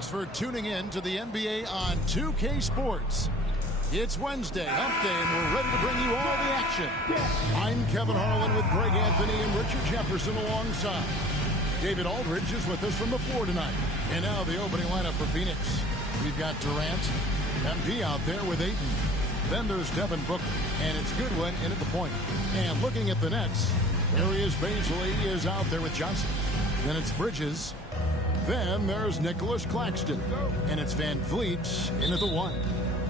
Thanks for tuning in to the NBA on 2K Sports. It's Wednesday, hump day, and we're ready to bring you all the action. I'm Kevin Harlan with Greg Anthony and Richard Jefferson alongside. David Aldridge is with us from the floor tonight. And now the opening lineup for Phoenix. We've got Durant, MP out there with Ayton. Then there's Devin Booker, and it's Goodwin in at the point. And looking at the Nets, Darius Bazley is out there with Johnson. Then it's Bridges. Then there's Nicholas Claxton. And it's Van Vliet in at the one.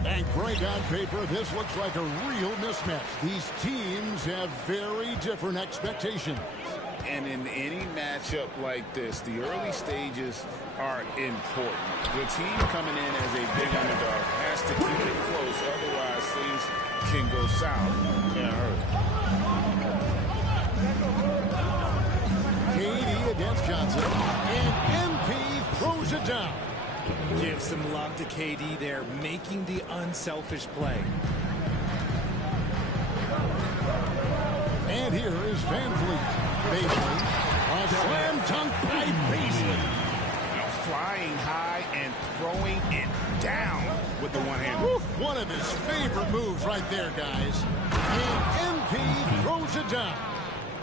And Greg, on paper, this looks like a real mismatch. These teams have very different expectations. And in any matchup like this, the early stages are important. The team coming in as a big underdog has to keep it close, otherwise things can go south in a hurry. KD against Johnson, and MP throws it down. Give some love to KD there, making the unselfish play. And here is Van Vliet. Bazley, a slam dunk by Bazley. Flying high and throwing it down with the one hand. One of his favorite moves right there, guys. And MP throws it down.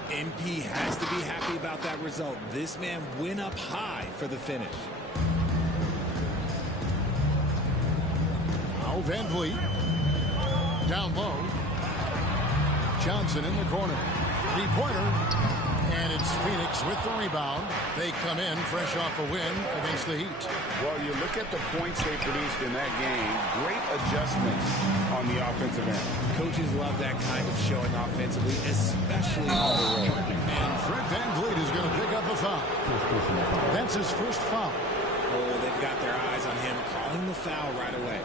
MP has to be happy about that result. This man went up high for the finish. Now Van Vliet. Down low. Johnson in the corner. Three-pointer. And it's Phoenix with the rebound. They come in fresh off a win against the Heat. Well, you look at the points they produced in that game. Great adjustments on the offensive end. Coaches love that kind of showing offensively, especially on the road. And Fred Van Vliet is going to pick up a foul. That's his first foul. Oh, they've got their eyes on him, calling the foul right away.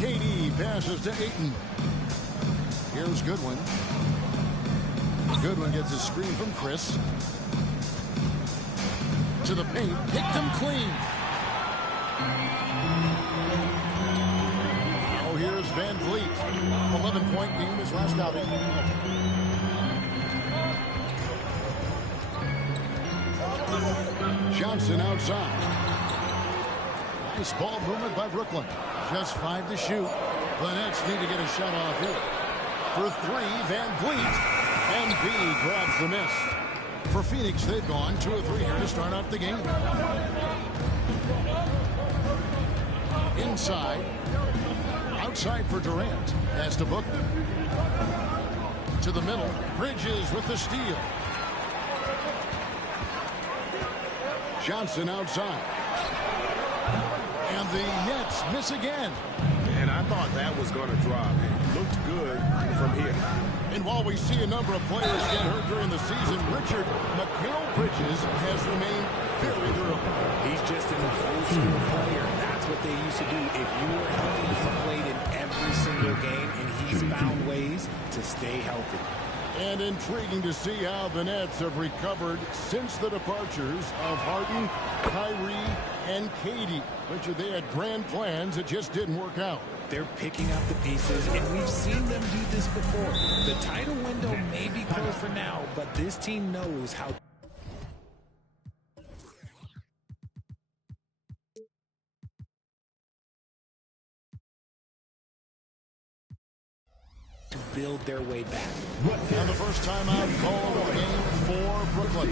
KD passes to Ayton. Here's Goodwin. Goodwin gets a screen from Chris. To the paint. Picked him clean. Oh, here's Van Vliet. 11-point game his last outing. Johnson outside. Nice ball movement by Brooklyn. Just 5 to shoot. The Nets need to get a shot off here. For 3, Van Vliet. MP grabs the miss. For Phoenix, they've gone 2 of 3 here to start out the game. Inside. Outside for Durant. Pass to Booker. To the middle. Bridges with the steal. Johnson outside. And the Nets miss again. And I thought that was going to drop. It looked good from here. And while we see a number of players get hurt during the season, Richard, Mikal Bridges has remained very durable. He's just an old school player. That's what they used to do. If you were healthy, you played in every single game, and he's found ways to stay healthy. And intriguing to see how the Nets have recovered since the departures of Harden, Kyrie, and KD. Richard, they had grand plans. It just didn't work out. They're picking up the pieces, and we've seen them do this before. The title window may be closed for now, but this team knows how to build their way back. And the first time out called of the game for Brooklyn.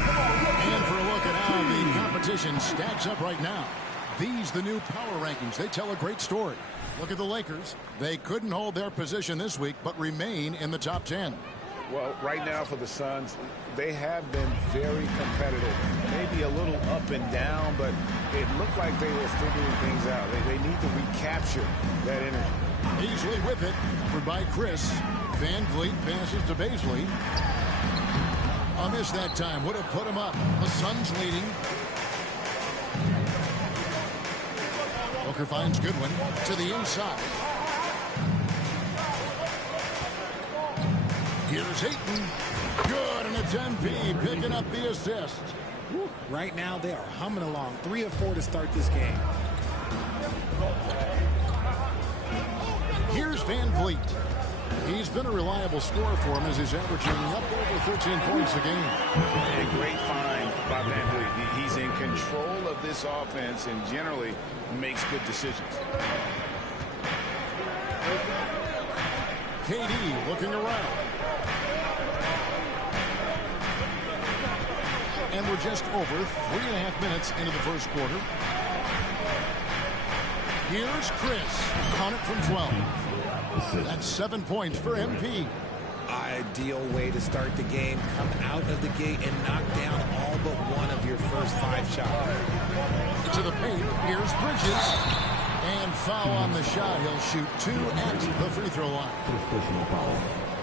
And for a look at how the competition stacks up right now. These, the new power rankings, they tell a great story. Look at the Lakers. They couldn't hold their position this week, but remain in the top 10. Well, right now for the Suns, they have been very competitive. Maybe a little up and down, but it looked like they were figuring things out. They need to recapture that energy. Easily with it, covered by Chris. Van Vliet passes to Bazley. A miss that time would have put him up. The Suns leading. Booker finds Goodwin to the inside. Here's Ayton. Good, and it's MP picking up the assist. Right now, they are humming along. 3 of 4 to start this game. Here's Van Vliet. He's been a reliable scorer for him as he's averaging up over 13 points a game. And a great find by Van Vliet. He's in control of this offense and generally makes good decisions. KD looking around. And we're just over 3.5 minutes into the first quarter. Here's Chris. Count it from 12. That's 7 points for MP. Ideal way to start the game. Come out of the gate and knock down all but one of your first 5 shots. To the paint. Here's Bridges. And foul on the shot. He'll shoot 2 at the free throw line.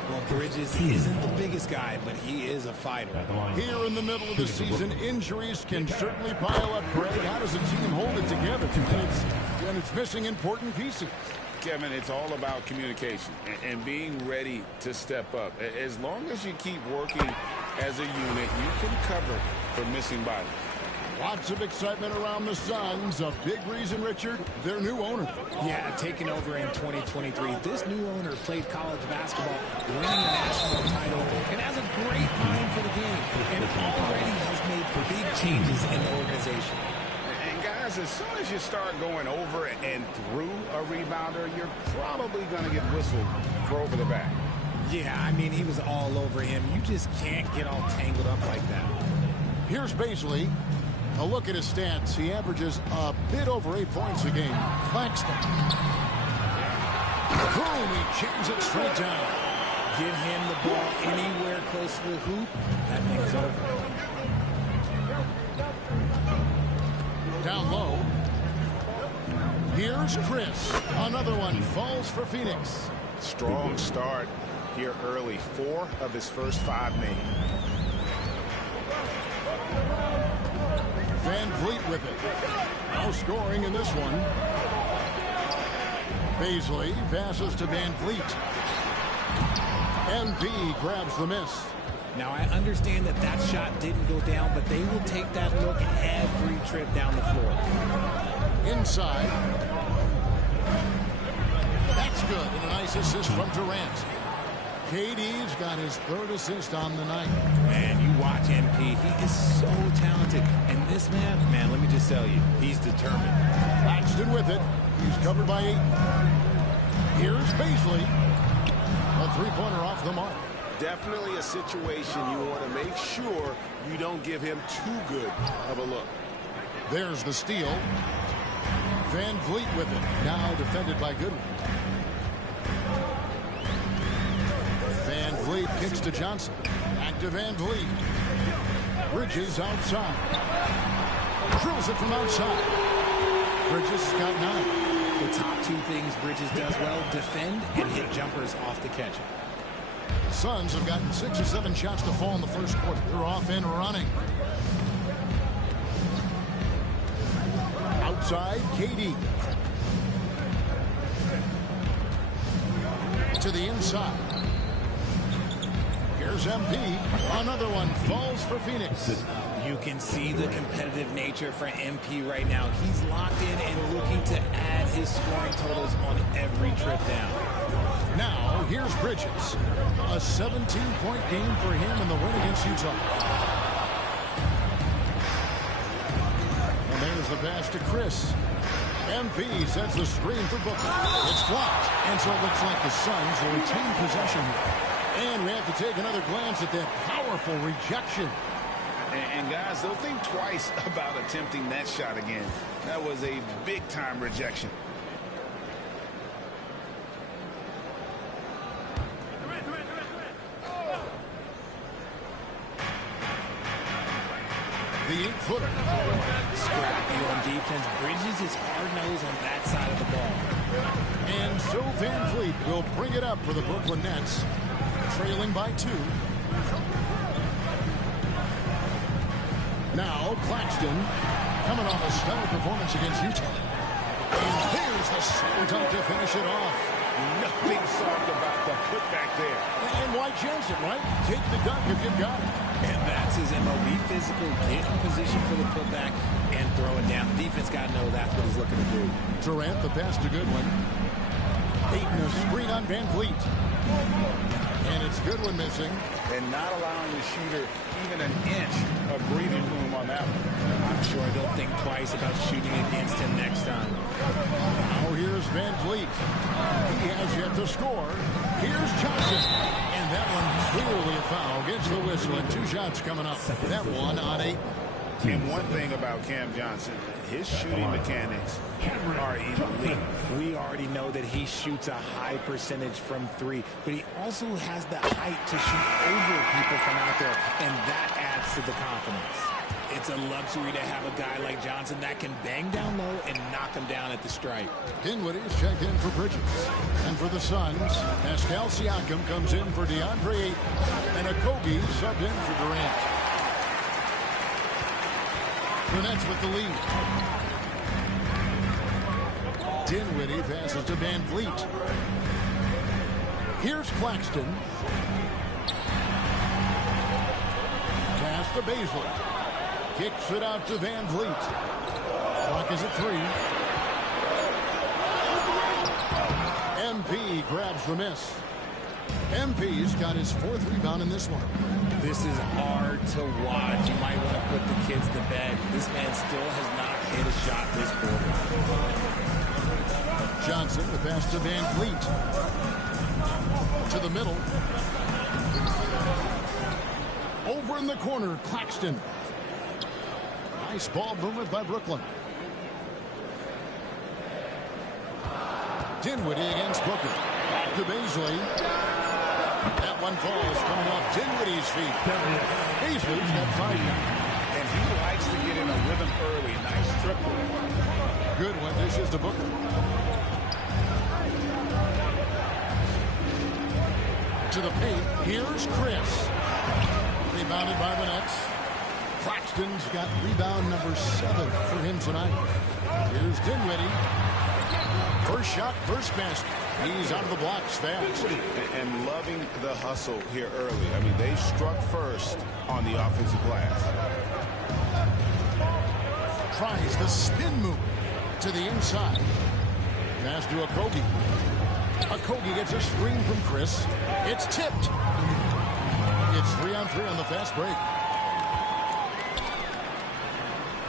Well, Bridges isn't the biggest guy, but he is a fighter. Here in the middle of the season, injuries can certainly pile up. Greg, how does a team hold it together? And it's missing important pieces. Kevin, it's all about communication and being ready to step up. As long as you keep working as a unit, you can cover for missing bodies. Lots of excitement around the Suns. A big reason, Richard, their new owner. Yeah, taking over in 2023. This new owner played college basketball, winning a national title, and has a great mind for the game, and already has made big changes in the organization. And guys, as soon as you start going over and through a rebounder, you're probably going to get whistled for over the back. Yeah, I mean, he was all over him. You just can't get all tangled up like that. Here's Baisley. A look at his stats. He averages a bit over 8 points a game. Claxton. Boom, he jams it straight down. Get him the ball anywhere close to the hoop. That thing's over. Down low. Here's Chris. Another one falls for Phoenix. Strong start here early. 4 of his first 5 made. Van Vliet with it. No scoring in this one. Baisley passes to Van Vliet. MP grabs the miss. Now, I understand that that shot didn't go down, but they will take that look every trip down the floor. Inside. That's good. And a nice assist from Durant. KD's got his 3rd assist on the night. Man, you watch MP. He is so talented. And this man, let me just tell you, he's determined. Claxton with it. He's covered by 8. Here's Baisley. A 3-pointer off the mark. Definitely a situation you want to make sure you don't give him too good of a look. There's the steal. Van Vliet with it. Now defended by Goodwin. Van Vliet kicks to Johnson. Back to Van Vliet. Bridges outside. Drills it from outside. Bridges has got 9. The top 2 things Bridges does well, defend and hit jumpers off the catch. The Suns have gotten 6 or 7 shots to fall in the first quarter. They're off and running. Outside, KD. To the inside. Here's MP. Another one falls for Phoenix. You can see the competitive nature for MP right now. He's locked in and looking to add his scoring totals on every trip down. Now, here's Bridges. A 17-point game for him in the win against Utah. And there's the pass to Chris. MP sets the screen for Booker. It's blocked. And so it looks like the Suns will retain possession here. And we have to take another glance at that powerful rejection. And guys, they'll think twice about attempting that shot again. That was a big-time rejection. The 8-footer. Scrappy on defense. Bridges is hard-nosed on that side of the ball. And so Van Vliet will bring it up for the Brooklyn Nets, trailing by 2. Now Claxton coming off a stellar performance against Utah. And there's the slam dunk to finish it off. Nothing soft about the putback there. And why chance it, right? Take the dunk if you've got it. And that's his MO. Be physical, get in position for the putback, and throw it down. The defense got to know that's what he's looking to do. Durant, the pass to Goodwin. Ayton, a screen on Van Vliet. And it's Goodwin missing. And not allowing the shooter even an inch of breathing room on that one. I'm sure they'll think twice about shooting against him next time. Now here's Van Vliet. He has yet to score. Here's Johnson. And that one clearly a foul. Gets the whistle and 2 shots coming up. That one on 8. And one thing about Cam Johnson, his shooting mechanics are elite. We already know that he shoots a high percentage from 3, but he also has the height to shoot over people from out there, and that adds to the confidence. It's a luxury to have a guy like Johnson that can bang down low and knock him down at the stripe. Dinwiddie's checked in for Bridges. And for the Suns, Pascal Siakam comes in for DeAndre Ayton. And Okogie subbed in for Durant. The Nets with the lead. Dinwiddie passes to Van Vliet. Here's Claxton. Pass to Baisley. Kicks it out to Van Vliet. Clock is at 3. MP grabs the miss. MP's got his 4th rebound in this one. This is hard to watch. You might want to put the kids to bed. This man still has not hit a shot this quarter. Johnson, the pass to Van Vliet. To the middle. Over in the corner, Claxton. Nice ball movement by Brooklyn. Dinwiddie against Booker. Back to Baisley. That one falls coming off Dinwiddie's feet. Baisley's got 5 now. And he likes to get in a rhythm early. Nice triple. Good one. Dishes to Booker. To the paint. Here's Chris. Rebounded by the Nets. Claxton's got rebound number 7 for him tonight. Here's Dinwiddie. First shot, first basket. He's out of the blocks fast. And loving the hustle here early. I mean, they struck first on the offensive glass. Tries the spin move to the inside. Pass to Okogie. Okogie gets a screen from Chris. It's tipped. It's 3-on-3 on the fast break.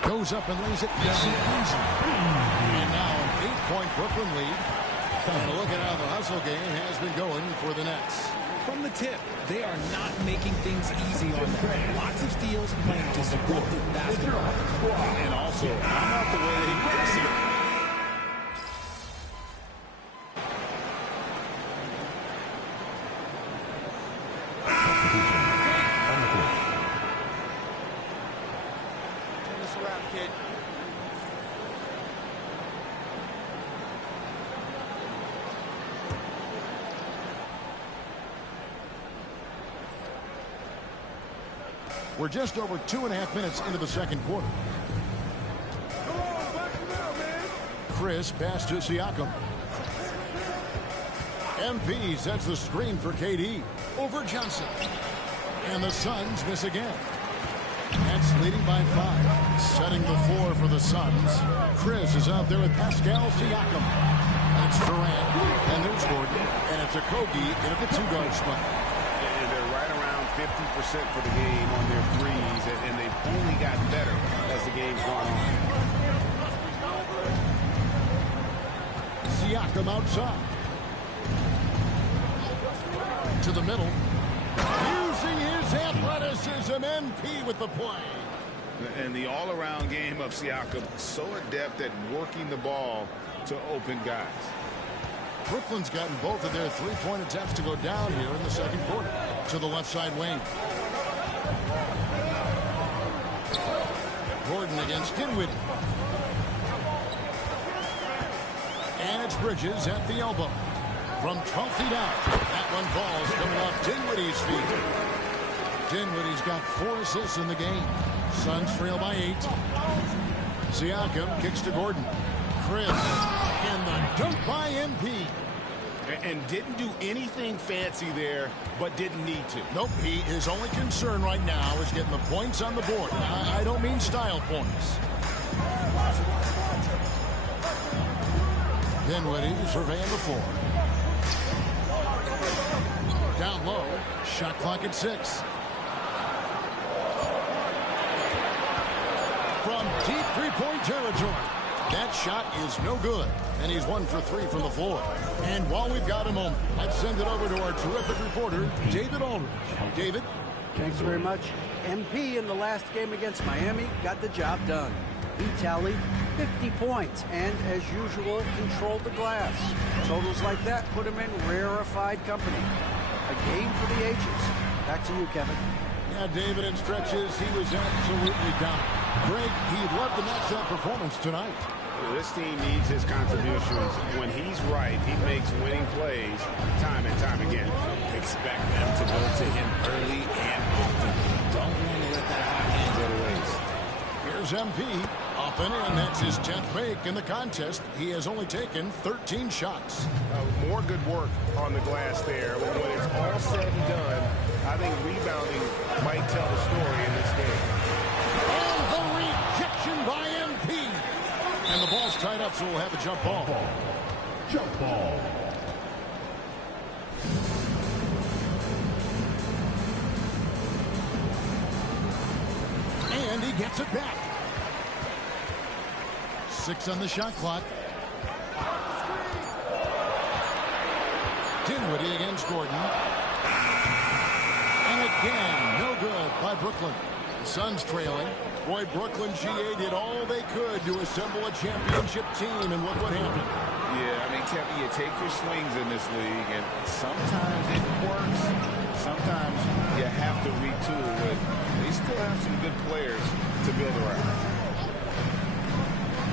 Goes up and lays it easy. And now an 8-point Brooklyn lead. And look at how the hustle game has been going for the Nets. From the tip, they are not making things easy on them. Lots of steals, playing disruptive basketball. And also, how about the way that he gets it? Turn this around, kid. We're just over 2.5 minutes into the second quarter. Chris pass to Siakam. MP sets the screen for KD. Over Johnson. And the Suns miss again. Nets leading by 5. Setting the floor for the Suns. Chris is out there with Pascal Siakam. And it's Durant. And there's Gordon. And it's Okogie in at the 2-guard spot. And they're right around 50% for the game on their threes, and they've only gotten better as the game's gone on. Siakam outside. To the middle. Using his athleticism, MP with the play. And the all-around game of Siakam, so adept at working the ball to open guys. Brooklyn's gotten both of their 3-point attempts to go down here in the second quarter. To the left side wing. Gordon against Dinwiddie. And it's Bridges at the elbow. From 12 feet out. That one falls coming off Dinwiddie's feet. Dinwiddie's got 4 assists in the game. Suns trail by 8. Siakam kicks to Gordon. Chris. And the dunk by MP. And didn't do anything fancy there, but didn't need to. Nope, his only concern right now is getting the points on the board. I don't mean style points. Dinwiddie surveying the floor. Down low. Shot clock at 6. From deep three-point territory. That shot is no good. And he's 1 for 3 from the floor. And while we've got a moment, let's send it over to our terrific reporter, David Aldridge. David? Thanks very much. MP in the last game against Miami got the job done. He tallied 50 points and, as usual, controlled the glass. Totals like that put him in rarefied company. A game for the ages. Back to you, Kevin. Yeah, David, in stretches, he was absolutely dominant. Greg, he loved to match that performance tonight. This team needs his contributions. When he's right, he makes winning plays time and time again. Expect them to go to him early and often. Don't want to let that hot hand go to waste. Here's MP. Up and in. That's his 10th make in the contest. He has only taken 13 shots. More good work on the glass there. When it's all said and done, I think rebounding might tell the story in this game. And the rejection by MP. And the ball's tied up, so we'll have a jump ball. Jump ball. And he gets it back. 6 on the shot clock. Dinwiddie against Gordon. And again, no good by Brooklyn. The Suns trailing. Boy, Brooklyn GA did all they could to assemble a championship team, and look what happened. Yeah, I mean, Kevin, you take your swings in this league, and sometimes it works. Sometimes you have to retool, but they still have some good players to build around.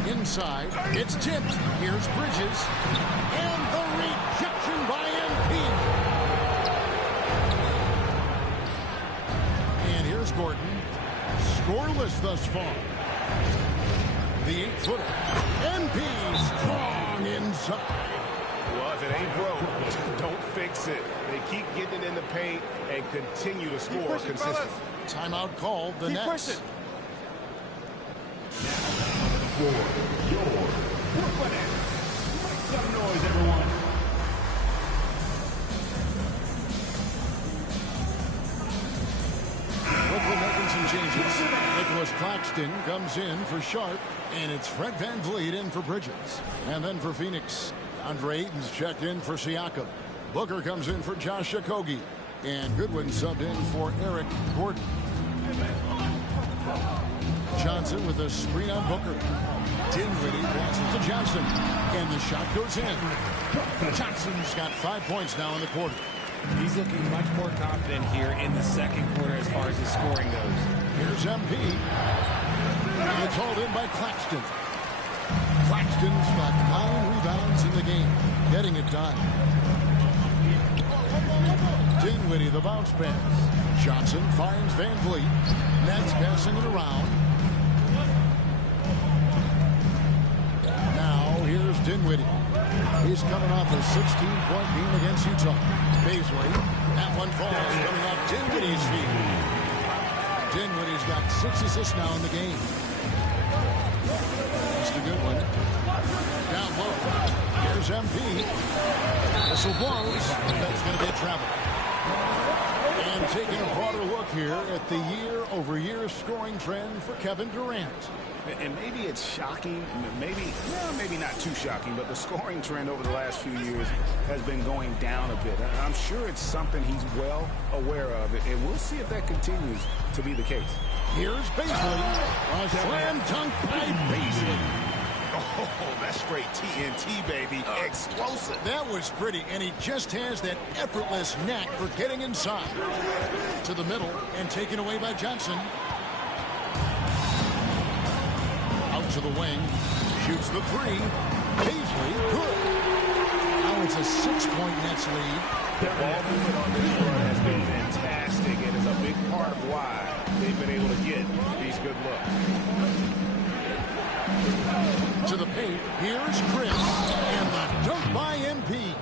Inside, it's tipped. Here's Bridges. And the rejection by MP. And here's Gordon. Scoreless thus far. The 8-footer. MP strong inside. Well, if it ain't broke, don't fix it. They keep getting it in the paint and continue to score consistently. Timeout called. The Nets. For your Brooklyn Nets. Make some noise, everyone. Brooklyn making some changes. Nicholas Claxton comes in for Sharp, and it's Fred VanVleet in for Bridges. And then for Phoenix, Andre Ayton's checked in for Siakam. Booker comes in for Josh Okogie, and Goodwin subbed in for Eric Gordon. Johnson with a screen on Booker. Dinwiddie passes to Johnson, and the shot goes in. Johnson's got 5 points now in the quarter. He's looking much more confident here in the second quarter as far as his scoring goes. Here's MP. And it's hauled in by Claxton. Claxton's got 9 rebounds in the game, getting it done. Dinwiddie, the bounce pass. Johnson finds VanVleet. Nets passing it around. Now here's Dinwiddie. He's coming off a 16-point game against Utah. Baisley. That one falls coming off Dinwiddie's feet. Dinwiddie's got 6 assists now in the game. Just a good one. Down low. Here's MP. Whistle blows. That's going to be a travel. And taking a broader look here at the year-over-year scoring trend for Kevin Durant. And maybe it's shocking, maybe not too shocking, but the scoring trend over the last few years has been going down a bit. I'm sure it's something he's well aware of, and we'll see if that continues to be the case. Here's Baisley. A slam dunk by Baisley. Oh, that's straight TNT, baby. Explosive. That was pretty, and he just has that effortless knack for getting inside. To the middle, and taken away by Johnson. Out to the wing. Shoots the 3. Baisley, good. Now it's a 6-point Nets lead. The ball movement on this run has been fantastic, and is a big part of why they've been able to get these good looks. To the paint, here's Chris, and the dunk by MP.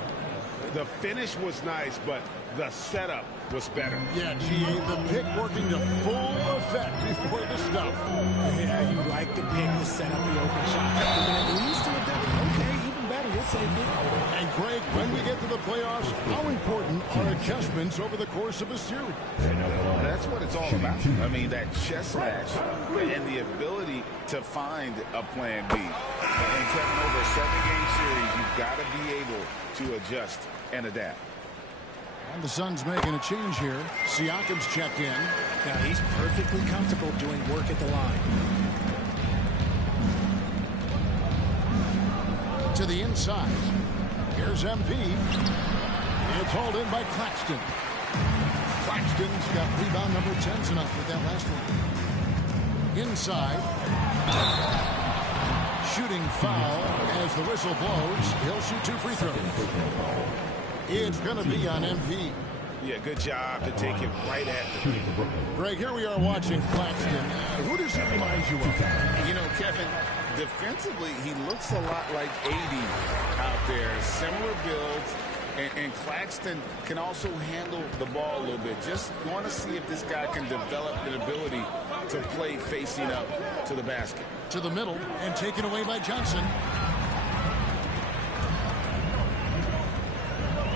The finish was nice, but the setup was better. Yeah, GA, the pick working to full effect before the stuff. Yeah, you like the pick to set up the open shot. At least to a okay, even better. You'll take it. And Greg, when we get to the playoffs, how important are adjustments over the course of a series. That's what it's all about. I mean, that chess match and the ability to find a plan B. And Kevin, over a 7-game series, you've got to be able to adjust and adapt. And the Suns making a change here. Siakam's checked in. Now he's perfectly comfortable doing work at the line. To the inside. Here's MP. It's hauled in by Claxton. Claxton's got rebound number 10 tonight with that last one. Inside. Shooting foul as the whistle blows. He'll shoot 2 free throws. It's going to be on MP. Yeah, good job to take it right at the rim. Greg, here we are watching Claxton. Who does he remind you of? You know, Kevin, defensively, he looks a lot like AD out there. Similar builds. And Claxton can also handle the ball a little bit. Just want to see if this guy can develop an ability to play facing up to the basket. To the middle and taken away by Johnson.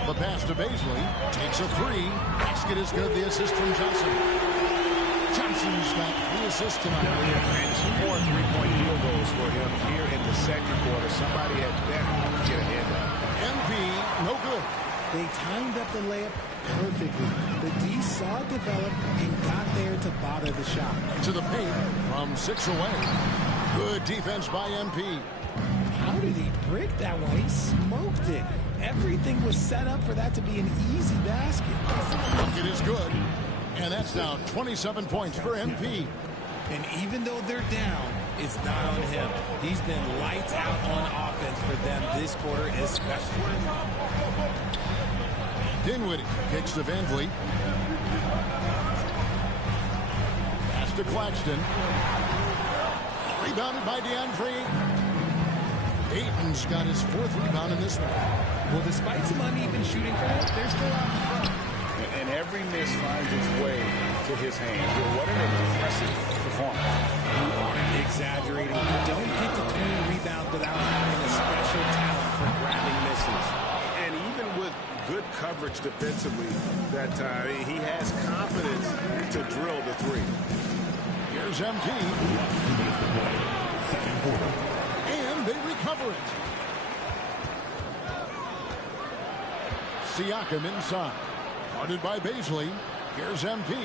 The pass to Baisley. Takes a 3. Basket is good. The assist from Johnson. Johnson's got 3 assists tonight. And 2 more 3-point field goals for him here in the second quarter. Somebody had better get ahead of him. MP, no good. They timed up the layup perfectly. The D saw it develop and got there to bother the shot. To the paint from 6 away. Good defense by MP. How did he break that one? He smoked it. Everything was set up for that to be an easy basket. It is good. And that's now 27 points for MP. And even though they're down, it's not on him. He's been lights out on offense for them this quarter especially. Dinwiddie kicks to Van Vliet. Pass to Claxton. Rebounded by DeAndre. Ayton's got his 4th rebound in this one. Well, despite some uneven shooting for them, they're still out in front. And every miss finds its way to his hand. Well, what an impressive performance. You aren't exaggerating. You don't get to 20 rebounds without having a special talent for grabbing misses. And even with good coverage defensively that time, he has confidence to drill the 3. Here's MP. And they recover it. Siakam inside. Guarded by Baisley. Here's MP.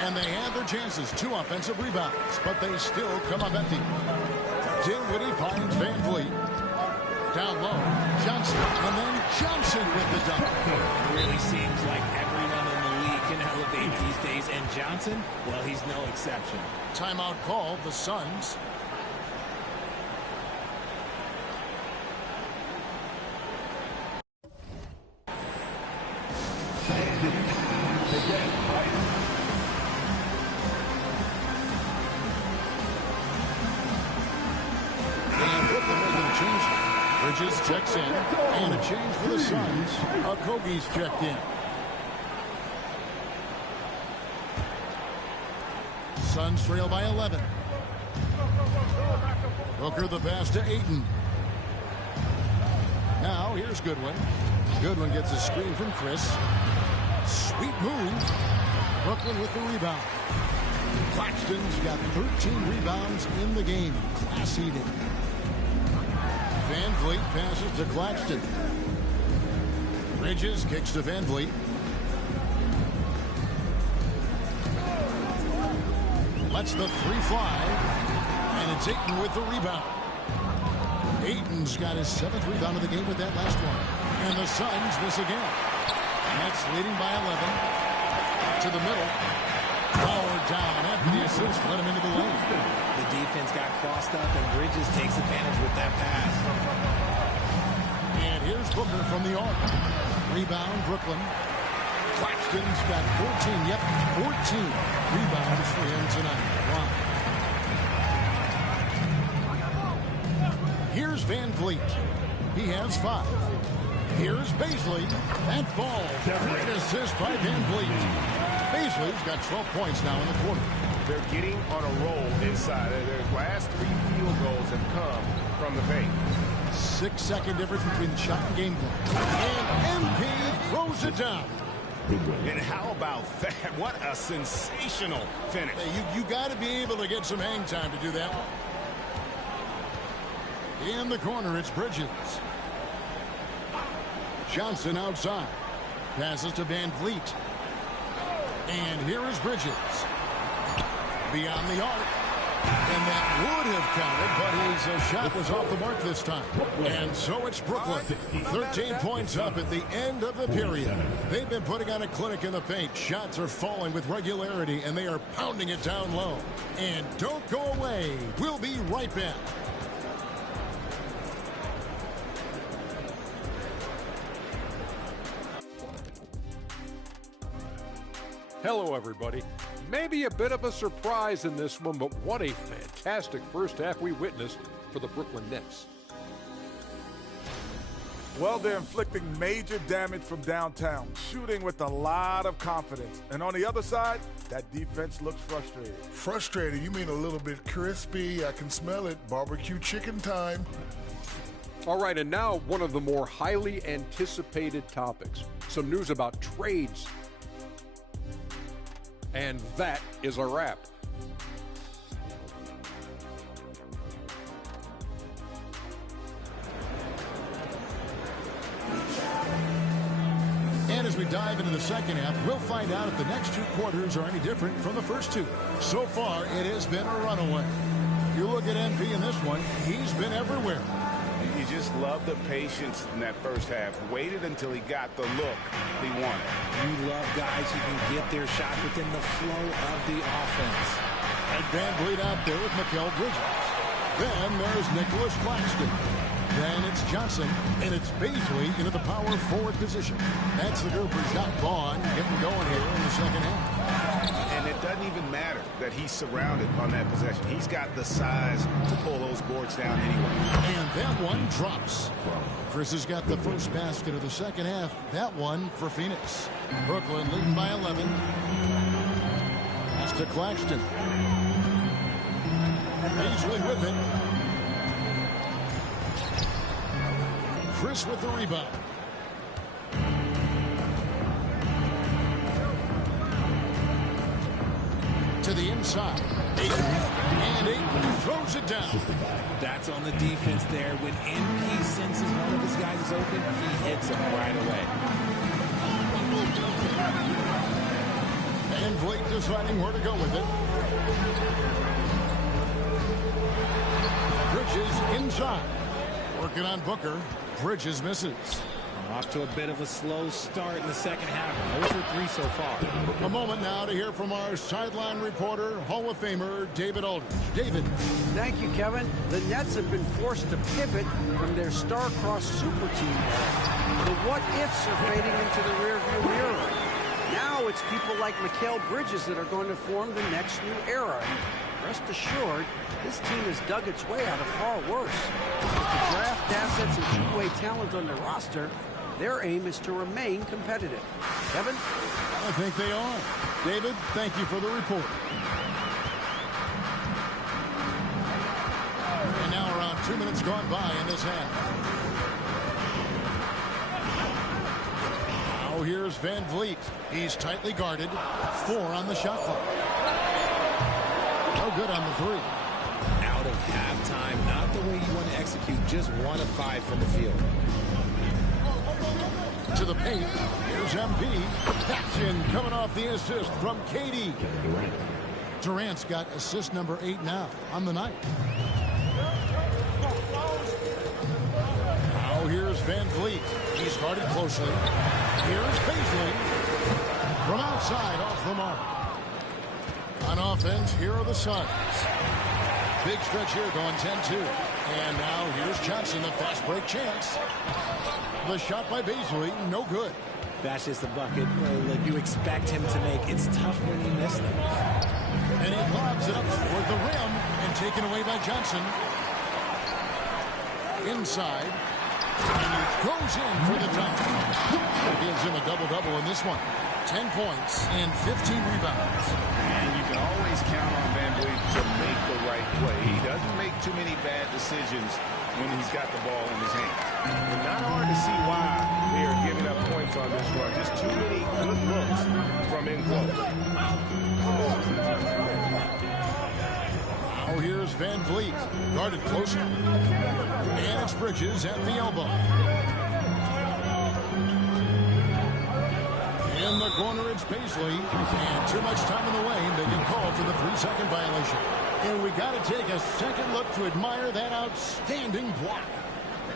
And they had their chances. 2 offensive rebounds. But they still come up empty. Dinwiddie finds Van Vliet. Down low. Johnson. And then Johnson with the dunk. It really seems like everyone in the league can elevate these days. And Johnson, well, he's no exception. Timeout called. The Suns. Bridges checks in, and a change for the Suns. Okogie's checked in. Suns trail by 11. Booker the pass to Ayton. Now here's Goodwin. Goodwin gets a screen from Chris. Sweet move. Brooklyn with the rebound. Claxton's got 13 rebounds in the game. Class eating. Van Vliet passes to Claxton. Bridges kicks to Van Vliet. Lets the 3 fly. And it's Ayton with the rebound. Ayton's got his 7th rebound of the game with that last one. And the Suns miss again. Nets leading by 11. To the middle. Power down after the assist. Let him into the lane. The defense got crossed up, and Bridges takes advantage with that pass. And here's Booker from the arc. Rebound, Brooklyn. Claxton's got 14. Yep, 14 rebounds for him tonight. Wow. Here's Van Vliet. He has 5. Here's Baisley. That ball. Great assist by Van Vliet. Baisley's got 12 points now in the quarter. They're getting on a roll inside. Their last 3 field goals have come from the paint. 6-second difference between the shot and game clock. And MP throws it down. And how about that? What a sensational finish. Hey, you got to be able to get some hang time to do that one. In the corner, it's Bridges. Johnson outside. Passes to Van Vliet. And here is Bridges. Beyond the arc. And that would have counted, but his shot was off the mark this time. And so it's Brooklyn. 13 points up at the end of the period. They've been putting on a clinic in the paint. Shots are falling with regularity, and they are pounding it down low. And don't go away. We'll be right back. Hello, everybody. Maybe a bit of a surprise in this one, but what a fantastic first half we witnessed for the Brooklyn Nets. Well, they're inflicting major damage from downtown, shooting with a lot of confidence. And on the other side, that defense looks frustrated. Frustrated? You mean a little bit crispy? I can smell it. Barbecue chicken time. All right, and now one of the more highly anticipated topics. Some news about trades. And that is a wrap. And as we dive into the second half, we'll find out if the next two quarters are any different from the first two. So far, it has been a runaway. You look at MP in this one, he's been everywhere. You just love the patience in that first half. Waited until he got the look he wanted. You love guys who can get their shot within the flow of the offense. And Van Vliet out there with Mikal Bridges. Then there's Nicholas Claxton. Then it's Johnson, and it's Bazley into the power forward position. That's the group for Jacques Vaughn getting going here in the second half. And it doesn't even matter that he's surrounded on that possession. He's got the size to pull those boards down anyway. And that one drops. Chris has got the first basket of the second half. That one for Phoenix. Brooklyn leading by 11. Pass to Claxton. Bazley with it. Chris with the rebound. To the inside. And Ayton throws it down. That's on the defense there. When MP senses one of his guys is open, he hits him right away. And Vliet deciding where to go with it. Bridges inside. Working on Booker. Bridges misses. Off to a bit of a slow start in the second half. 0 for 3 so far. A moment now to hear from our sideline reporter, Hall of Famer David Aldridge. David. Thank you, Kevin. The Nets have been forced to pivot from their star-crossed super team era. The what-ifs are fading into the rearview mirror. Now it's people like Mikal Bridges that are going to form the next new era. Rest assured, this team has dug its way out of far worse. With the draft assets and two-way talent on their roster, their aim is to remain competitive. Kevin? I think they are. David, thank you for the report. And now around 2 minutes gone by in this half. Now here's Van Vliet. He's tightly guarded. 4 on the shot clock. No good on the 3. Out of halftime, not the way you want to execute, just 1 of 5 from the field. To the paint, here's MP. That's in, coming off the assist from KD. Durant's got assist number 8 now on the night. Now here's Van Vliet. He's guarded closely. Here's Bazley. From outside, off the mark. On offense, here are the Suns. Big stretch here going 10-2. And now here's Johnson, the fast break chance. The shot by Bazley, no good. That's just the bucket like you expect him to make. It's tough when he misses them. And he lobs it up toward the rim and taken away by Johnson. Inside. And he goes in for the dunk. That gives him a double-double in this one. 10 points and 15 rebounds. And you can always count on VanVleet to make the right play. He doesn't make too many bad decisions when he's got the ball in his hands. And not hard to see why they are giving up points on this run. Just too many good looks from in close. Now here's VanVleet, guarded closer. And it's Bridges at the elbow. In the corner, it's Paisley. And too much time in the lane. They get called for the 3-second violation. And we got to take a second look to admire that outstanding block.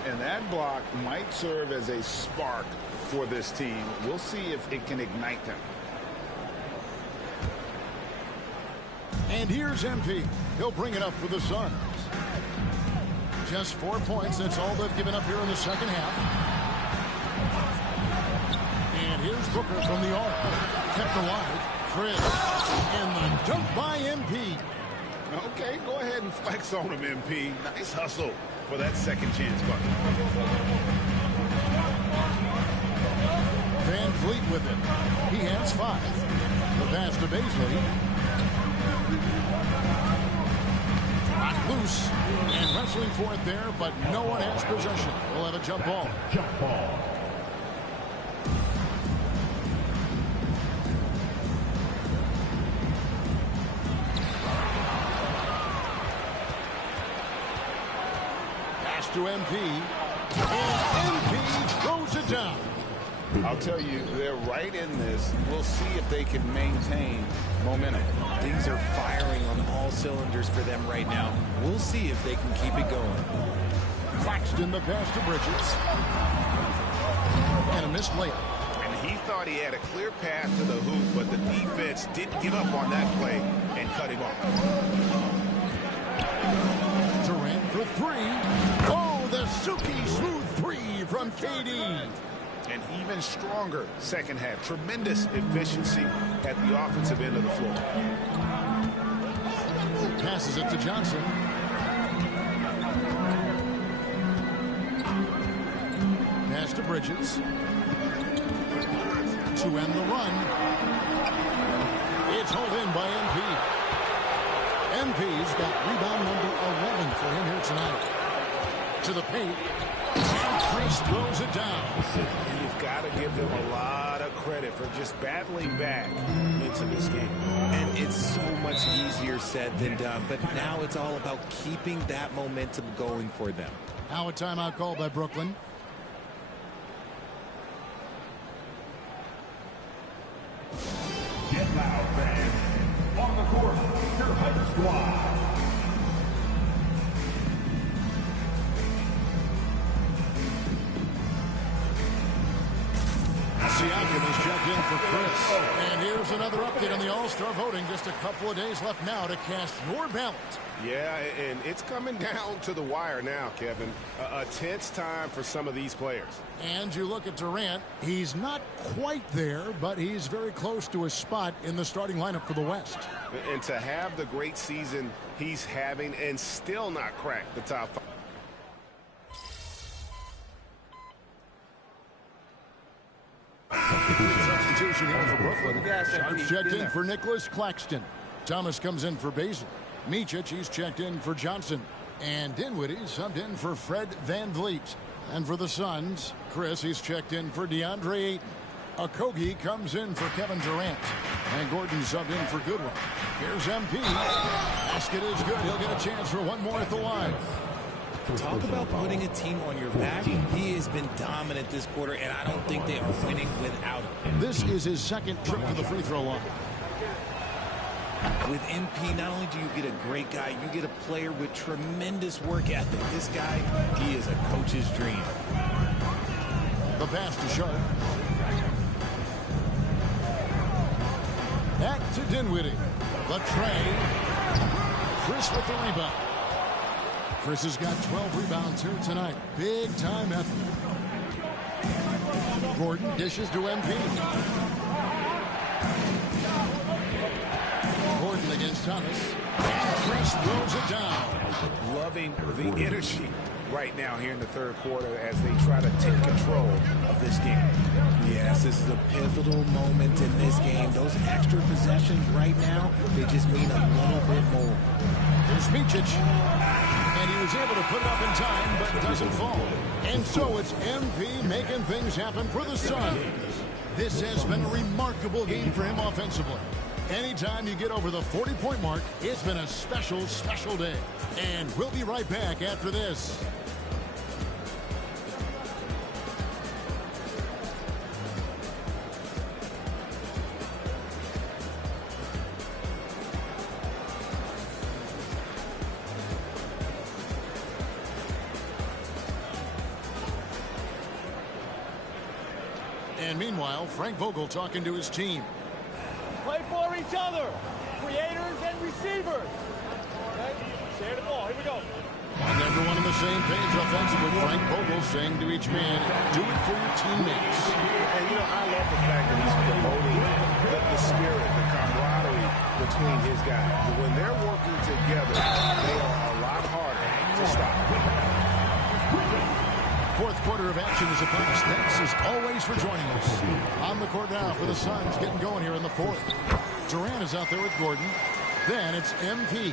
And that block might serve as a spark for this team. We'll see if it can ignite them. And here's MP. He'll bring it up for the Suns. Just 4 points. That's all they've given up here in the second half. And here's Booker from the arc. Kept alive. Chris. And the dunk by MP. Okay, go ahead and flex on him, MP. Nice hustle for that second chance bucket. VanVleet with it. He has 5. The pass to Paisley. Not loose. And wrestling for it there, but no one has possession. We'll have a jump ball. Jump ball. To MP, and MP throws it down. I'll tell you, they're right in this. We'll see if they can maintain momentum. Things are firing on all cylinders for them right now. We'll see if they can keep it going. Claxton the pass to Bridges. And a missed layup. And he thought he had a clear path to the hoop, but the defense didn't give up on that play and cut him off. Durant for 3. Oh, the silky smooth 3 from KD. And even stronger second half. Tremendous efficiency at the offensive end of the floor. Passes it to Johnson. Pass to Bridges. To end the run. It's hauled in by MP. MP's got rebound number 11 for him here tonight. To the paint. And Chris throws it down. You've got to give them a lot of credit for just battling back into this game. And it's so much easier said than done, but now it's all about keeping that momentum going for them. Now a timeout called by Brooklyn. Get loud, fans. On the court, your hype squad. Siakam is checked in for Chris. And here's another update on the All-Star voting. Just a couple of days left now to cast your ballot. Yeah, and it's coming down to the wire now, Kevin. A tense time for some of these players. And you look at Durant. He's not quite there, but he's very close to a spot in the starting lineup for the West. And to have the great season he's having and still not crack the top 5. Substitution here for Brooklyn. Sharps checked in for Nicholas Claxton. Thomas comes in for Basil. Micic, he's checked in for Johnson. And Dinwiddie subbed in for Fred VanVleet. And for the Suns, Chris, he's checked in for DeAndre Ayton. Okogie comes in for Kevin Durant. And Gordon subbed in for Goodwin. Here's MP. Basket is good. He'll get a chance for one more at the line. Talk about putting a team on your back. He has been dominant this quarter, and I don't think they are winning without him. This is his second trip to the free throw line. With MP, not only do you get a great guy, you get a player with tremendous work ethic. This guy, he is a coach's dream. The pass to Sharp. Back to Dinwiddie. The tray. Chris with the rebound. Chris has got 12 rebounds here tonight. Big time effort. Gordon dishes to MP. Gordon against Thomas. And Chris throws it down. Loving the energy right now here in the third quarter as they try to take control of this this game. Yes, this is a pivotal moment in this game. Those extra possessions right now, they just mean a little bit more. Here's Micic. And he was able to put it up in time, but it doesn't fall. And so it's MP making things happen for the Suns. This has been a remarkable game for him offensively. Anytime you get over the 40-point mark, it's been a special, special day. And we'll be right back after this. And meanwhile, Frank Vogel talking to his team. Play for each other, creators and receivers. Okay, share the ball. Here we go. And everyone on the same page offensively. Frank Vogel saying to each man, do it for your teammates. And, you know, I love the fact that he's promoting the spirit, the camaraderie between his guys. When they're working together, they are a lot harder to stop. Fourth quarter of action is upon us. Thanks as always for joining us. On the court now for the Suns, getting going here in the fourth. Durant is out there with Gordon. Then it's MP.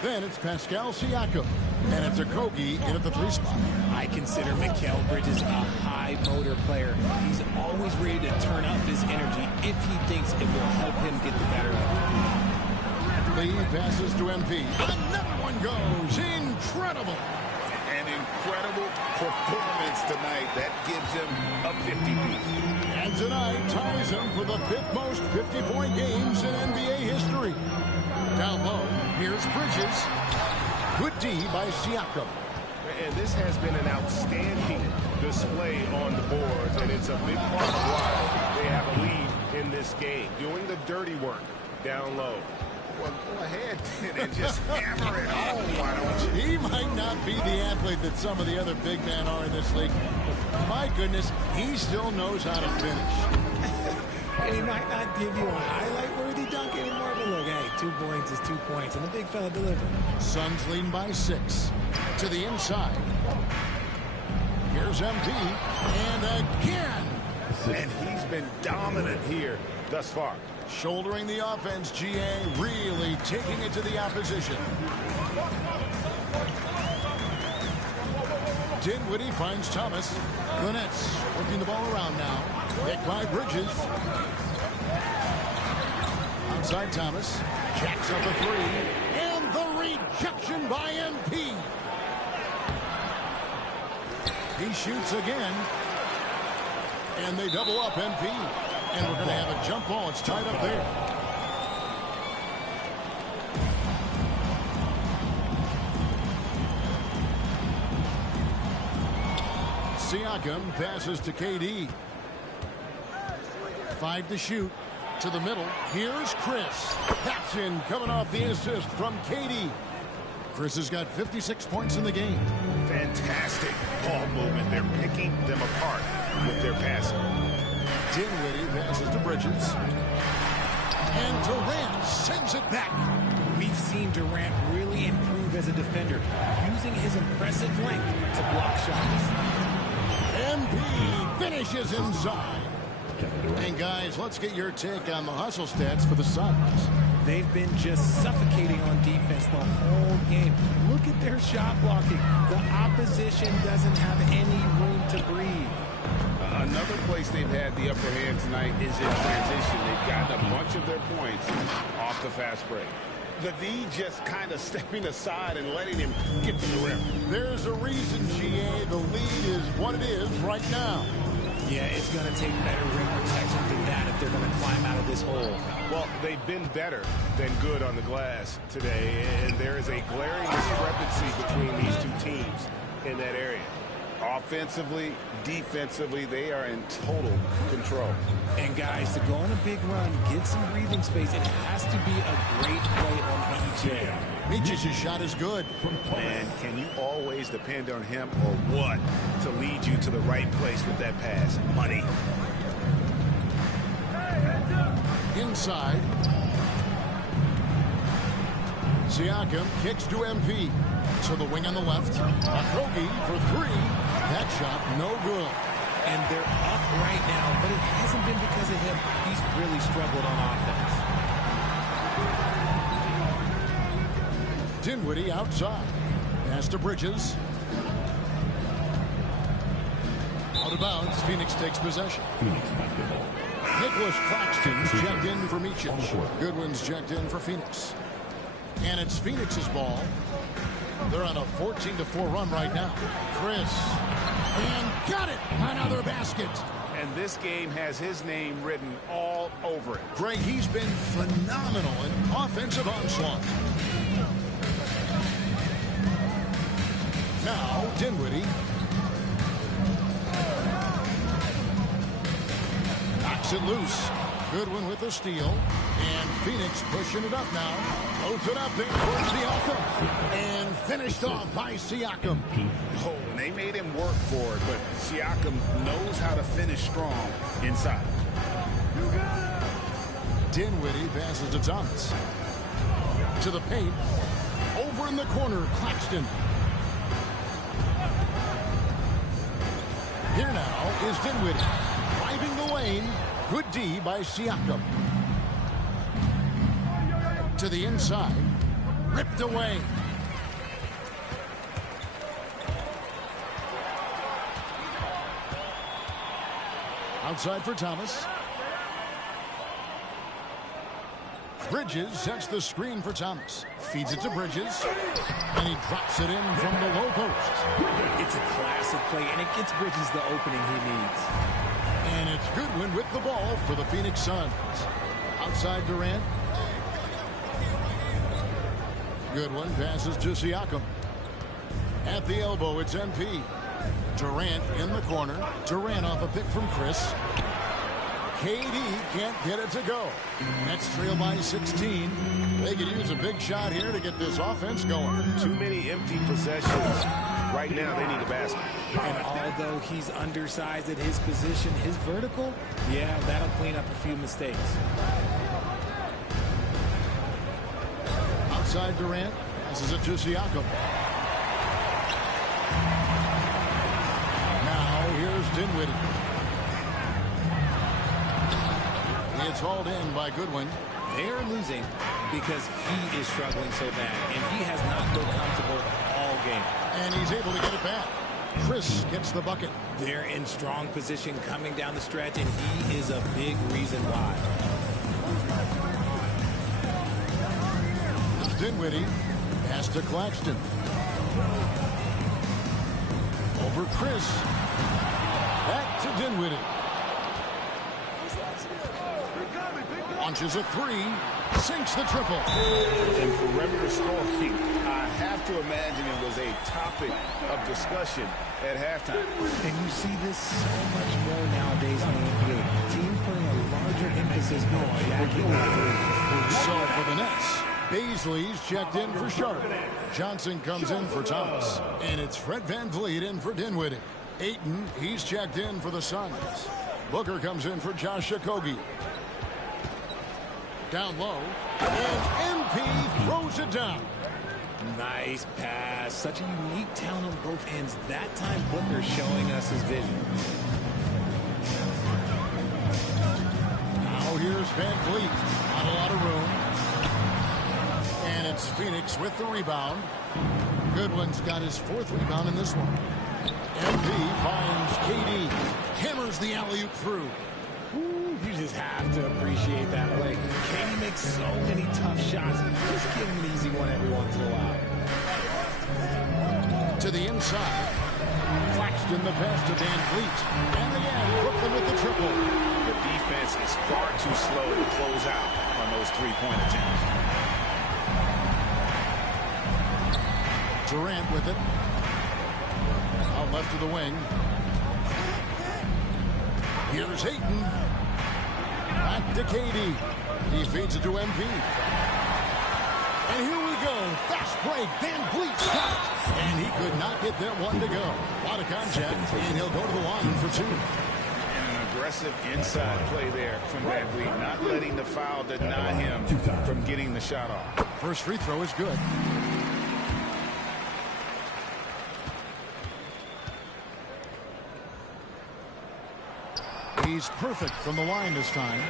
Then it's Pascal Siakam. And it's Okogie in at the 3 spot. I consider Mikal Bridges a high motor player. He's always ready to turn up his energy if he thinks it will help him get the better of it. Lee passes to MP. Another one goes. Incredible. An incredible performance tonight that gives him a 50-piece. And tonight ties him for the 5th most 50-point games in NBA history. Down low, here's Bridges. Good D by Siakam. And this has been an outstanding display on the boards, and it's a big part of why they have a lead in this game. Doing the dirty work down low. Well, go ahead and just hammer it home, why don't you? He might not be the athlete that some of the other big men are in this league. My goodness, he still knows how to finish. And he might not give you a highlight-worthy dunk anymore, but look, hey, 2 points is 2 points, and the big fella delivered. Suns lean by 6. To the inside. Here's MP. And again. And he's been dominant here thus far. Shouldering the offense, GA really taking it to the opposition. Dinwiddie finds Thomas. Linnetz working the ball around now. Hit by Bridges. Outside Thomas. Jacks up a 3. And the rejection by MP. He shoots again. And they double up MP. And we're going to have a jump ball. It's tied up there. Siakam passes to KD. 5 to shoot. To the middle. Here's Chris. That's in, coming off the assist from KD. Chris has got 56 points in the game. Fantastic ball movement. They're picking them apart with their passing. Dinwiddie passes to Bridges. And Durant sends it back. We've seen Durant really improve as a defender, using his impressive length to block shots. MP finishes inside. And guys, let's get your take on the hustle stats for the Suns. They've been just suffocating on defense the whole game. Look at their shot blocking. The opposition doesn't have any room to breathe. Another place they've had the upper hand tonight is in transition. They've gotten a bunch of their points off the fast break. The D just kind of stepping aside and letting him get to the rim. There's a reason, GA, the lead is what it is right now. Yeah, it's going to take better rim protection than that if they're going to climb out of this hole. Well, they've been better than good on the glass today, and there is a glaring discrepancy between these two teams in that area. Offensively, defensively, they are in total control. And guys, to go on a big run, get some breathing space, it has to be a great play on each end. Micic's shot is good. Man, can you always depend on him or what to lead you to the right place with that pass? Money. Inside. Siakam kicks to MP. So the wing on the left. Okogie for 3. That shot no good. and they're up right now, but it hasn't been because of him. He's really struggled on offense. Dinwiddie outside. Pass to Bridges. Out of bounds. Phoenix takes possession. Nicholas Claxton's checked in for Micic. Goodwin's checked in for Phoenix. And it's Phoenix's ball. They're on a 14-4 run right now. Chris. And got it. Another basket. And this game has his name written all over it. Greg, he's been phenomenal in offensive onslaught. Now, Dinwiddie. Knocks it loose. Goodwin with the steal. And Phoenix pushing it up now. Loads it up there towards the offense. And finished off by Siakam. Oh, and they made him work for it, but Siakam knows how to finish strong inside. Dinwiddie passes to Thomas. To the paint. Over in the corner, Claxton. Here now is Dinwiddie. Driving the lane. Good D by Siakam. To the inside. Ripped away. Outside for Thomas. Bridges sets the screen for Thomas. Feeds it to Bridges. And he drops it in from the low post. It's a classic play, and it gets Bridges the opening he needs. And it's Goodwin with the ball for the Phoenix Suns. Outside Durant. Goodwin passes to Siakam. At the elbow, it's MP. Durant in the corner. Durant off a pick from Chris. KD can't get it to go. Nets trail by 16. They could use a big shot here to get this offense going. Too many empty possessions. Right now, they need a basket. And although he's undersized at his position, his vertical, yeah, that'll clean up a few mistakes. Outside Durant. Passes it to Siakam. Now here's Dinwiddie. It's hauled in by Goodwin. They're losing because he is struggling so bad, and he has not looked comfortable all game. And he's able to get it back. Chris gets the bucket. They're in strong position coming down the stretch, and he is a big reason why. Dinwiddie. Pass to Claxton. Over Chris. Back to Dinwiddie. Launches a three. Sinks the triple. And perimeter scoring, I have to imagine it was a topic of discussion at halftime. And you see this so much more nowadays in the NBA. Teams putting a larger emphasis on jacking up. So for the Nets, Baisley's checked in for Sharp. Johnson comes in for Thomas. And it's Fred VanVleet in for Dinwiddie. Ayton, he's checked in for the Suns. Booker comes in for Josh Okogie. Down low. And MP throws it down. Nice pass. Such a unique talent on both ends. That time Booker showing us his vision. Now here's VanVleet. Not a lot of room. And it's Phoenix with the rebound. Goodwin's got his fourth rebound in this one. MP finds KD. Hammers the alley-oop through. Ooh, you just have to appreciate that play. KD makes so many tough shots. Just give him an easy one every once in a while. To the inside. Claxton the pass to VanVleet. And again, Brooklyn with the triple. The defense is far too slow to close out on those three-point attempts. Durant with it. Out left of the wing. Here's Ayton. Back to KD. He feeds it to MP. And here we go. Fast break. VanVleet's got it. And he could not get that one to go. A lot of contact. And he'll go to the line for two. And an aggressive inside play there from VanVleet. Not letting the foul deny him from getting the shot off. First free throw is good. He's perfect from the line this time.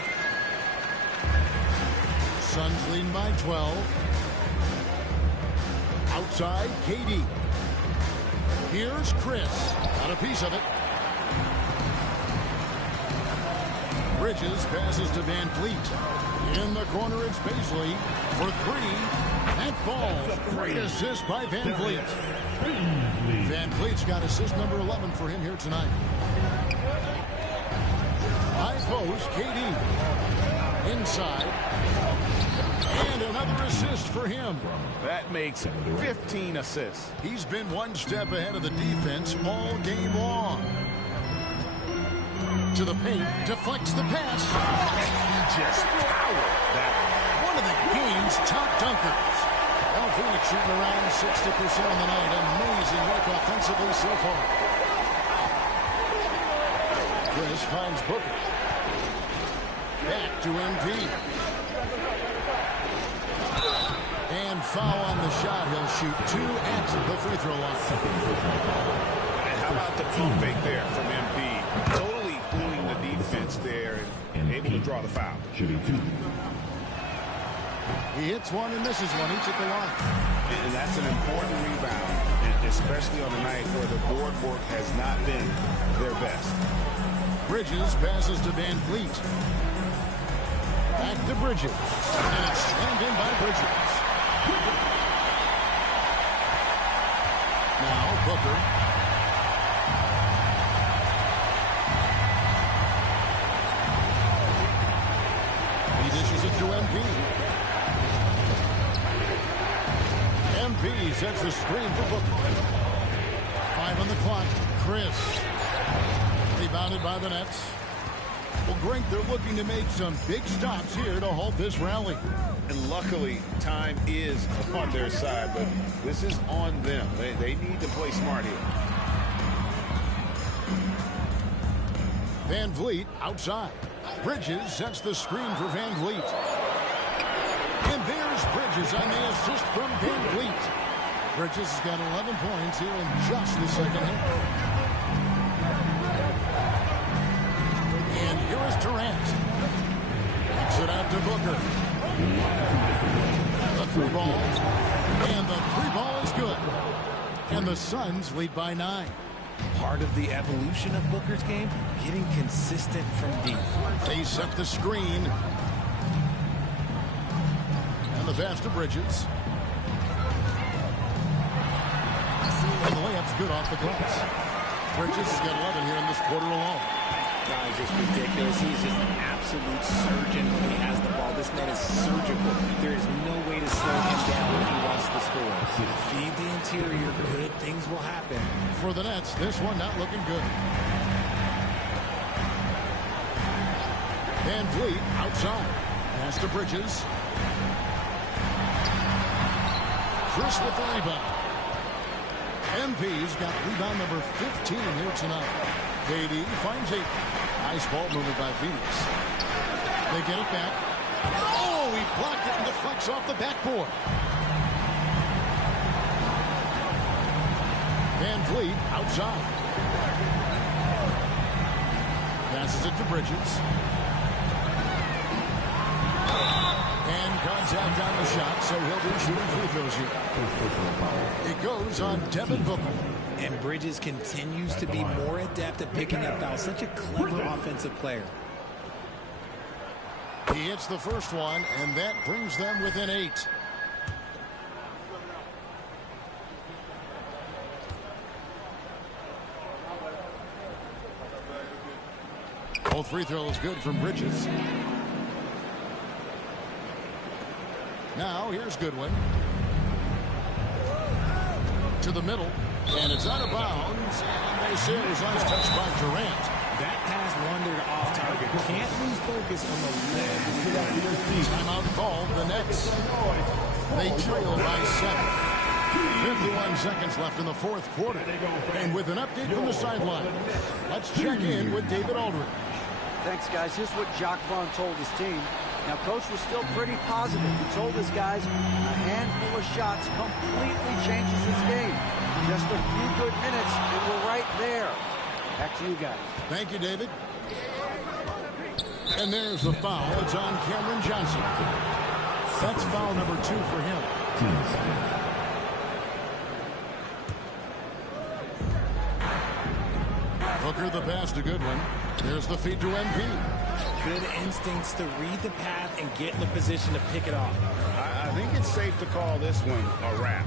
Suns leading by 12. Outside, KD. Here's Chris. Got a piece of it. Bridges passes to Van Vliet. In the corner, it's Paisley for three. That falls. Great assist by Van Vliet. Van Vliet's got assist number 11 for him here tonight. High post, KD. Inside. And another assist for him. That makes 15 assists. He's been one step ahead of the defense all game long. To the paint, deflects the pass. Just powered that one of the game's top dunkers. El Phoenix shooting around 60% on the night. Amazing work offensively so far. Chris finds Booker. Back to MP. And foul on the shot. He'll shoot 2 at the free throw line. And how about the pump fake there from MP? Totally fooling the defense there and able to draw the foul. He hits one and misses one each at the line. And that's an important rebound, especially on a night where the board work has not been their best. Bridges passes to Van Vliet. Back to Bridges. And it's slammed in by Bridges. Now Booker. He dishes it to MP. MP sets the screen for Booker. 5 on the clock. Chris. Rebounded by the Nets. Well, Greg, they're looking to make some big stops here to halt this rally. And luckily, time is on their side, but this is on them. They need to play smart here. Van Vliet outside. Bridges sets the screen for Van Vliet. And there's Bridges on the assist from Van Vliet. Bridges has got 11 points here in just the second half. And here is Durant. Kicks it out to Booker. The 3 ball. And the 3 ball is good. And the Suns lead by 9. Part of the evolution of Booker's game, getting consistent from deep. They set the screen. And the pass to Bridges. And the layup's good off the glass. Bridges has got 11 here in this quarter alone. Guys, just ridiculous. He's just an absolute surgeon when he has the ball. This man is surgical. There is no way to slow him down when he wants to score. Feed the interior, good things will happen. For the Nets, this one not looking good. Van Vliet outside. Pass to Bridges. Chris with the rebound. MP's got rebound number 15 here tonight. KD finds 8. Nice ball movement by Phoenix. They get it back. Oh, he blocked it and deflects off the backboard. Van Vliet outside. Passes it to Bridges. And contact on the shot, so he'll be shooting free throws here. It goes on Devin Booker. And Bridges continues to be more adept at picking up fouls. Such a clever offensive player. He hits the first one, and that brings them within 8. Both free throws good from Bridges. Now here's Goodwin. To the middle. And it's out of bounds. And they say it was nice touch by Durant. That pass wandered off target. Can't lose focus on the left. Timeout called. The Nets. They trail by 7. 51 seconds left in the fourth quarter. And with an update from the sideline, let's check in with David Aldridge. Thanks, guys. Here's what Jacques Vaughn told his team. Now, Coach was still pretty positive. He told his guys a handful of shots completely changes this game. Just a few good minutes, and we're right there. Back to you guys. Thank you, David. And there's the foul. It's on Cameron Johnson. That's foul number 2 for him. Hooker the pass to Goodwin. There's the feed to MP. Good instincts to read the path and get in the position to pick it off. I think it's safe to call this one a wrap.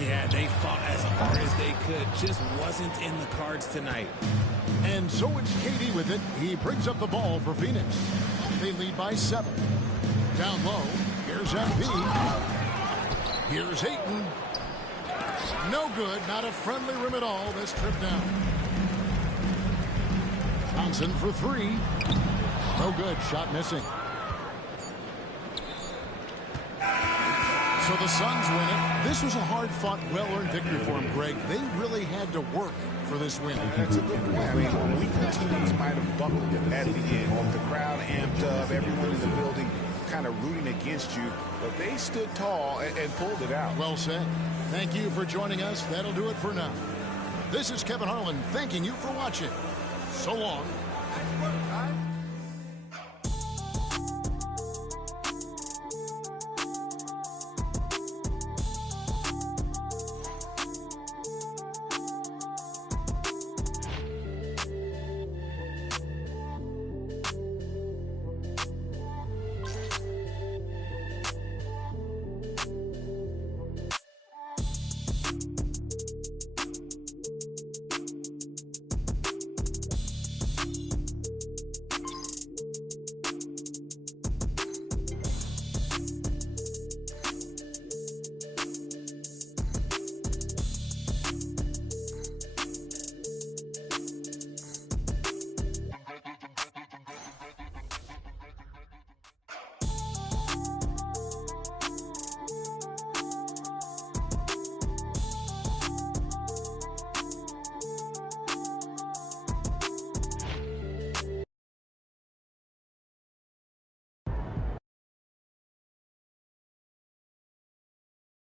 Yeah, they fought as hard as they could. Just wasn't in the cards tonight. And so it's KD with it. He brings up the ball for Phoenix. They lead by 7. Down low. Here's MP. Here's Ayton. No good. Not a friendly rim at all. This trip down. Johnson for 3. No good. Shot missing. So the Suns win it. This was a hard-fought, well-earned victory for them, Greg. They really had to work for this win. That's a good point. I mean, weaker teams might have buckled at the end. The crowd amped up, everyone in the building kind of rooting against you, but they stood tall and pulled it out. Well said. Thank you for joining us. That'll do it for now. This is Kevin Harlan thanking you for watching. So long.